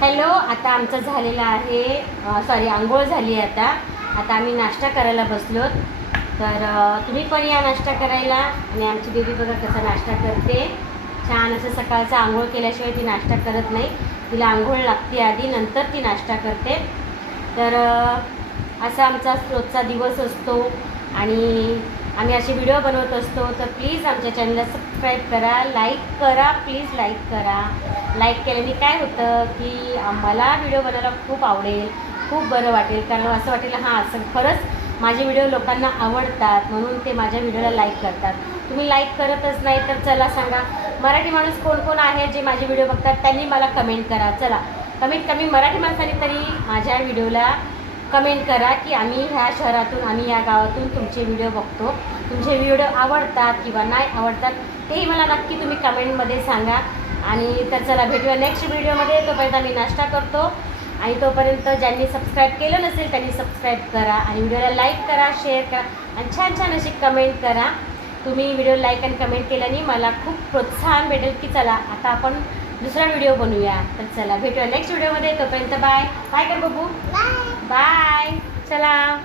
Hello, आता आमचं झालेलं आहे, सॉरी आंघोळ झाली आहे. आता आम्ही नाश्ता करायला बसलो. तर तुम्ही पण या नाश्ता करायला. आणि आमची बेबी बघा कसा नाश्ता करते. छान असं सकाळचा आंघोळ केल्याशिवाय ती नाश्ता करत नाही. तिला आंघोळ लागते आधी, नंतर ती नाश्ता करते. तर असा आमचा रोजचा दिवस असतो आणि आम्ही असे व्हिडिओ बनवत असतो. तर प्लीज आमच्या चॅनलला सबस्क्राईब करा, लाईक करा, प्लीज लाईक करा. लाईक केल्याने काय होतं की आम्हाला व्हिडिओ बनायला खूप आवडेल, खूप बरं वाटेल. कारण असं वाटेल हां असं खरंच माझे व्हिडिओ लोकांना आवडतात, म्हणून ते माझ्या व्हिडिओला लाईक करतात. तुम्ही लाईक करतच नाही तर चला सांगा, मराठी माणूस कोण कोण आहे जे माझे व्हिडिओ बघतात त्यांनी मला कमेंट करा. चला, कमीत कमी मराठी माणसाने तरी माझ्या व्हिडिओला कमेंट करा की आम्ही ह्या शहरातून, आम्ही या गावातून तुमचे व्हिडिओ बघतो, तुमचे व्हिडिओ आवडतात किंवा नाही आवडतात तेही मला नक्की तुम्ही कमेंटमध्ये सांगा. आणि तर चला भेटूया नेक्स्ट व्हिडिओमध्ये. तोपर्यंत आम्ही नाश्ता करतो आणि तोपर्यंत ज्यांनी सबस्क्राईब केलं नसेल त्यांनी सबस्क्राईब करा आणि व्हिडिओला लाईक करा, शेअर करा आणि छान छान अशी कमेंट करा. तुम्ही व्हिडिओ लाईक आणि कमेंट केल्याने मला खूप प्रोत्साहन भेटेल की चला आता आपण दुसरा व्हिडिओ बनवूया. तर चला भेटूया नेक्स्ट व्हिडिओमध्ये. तोपर्यंत बाय बाय कर बघू, बाय. चला.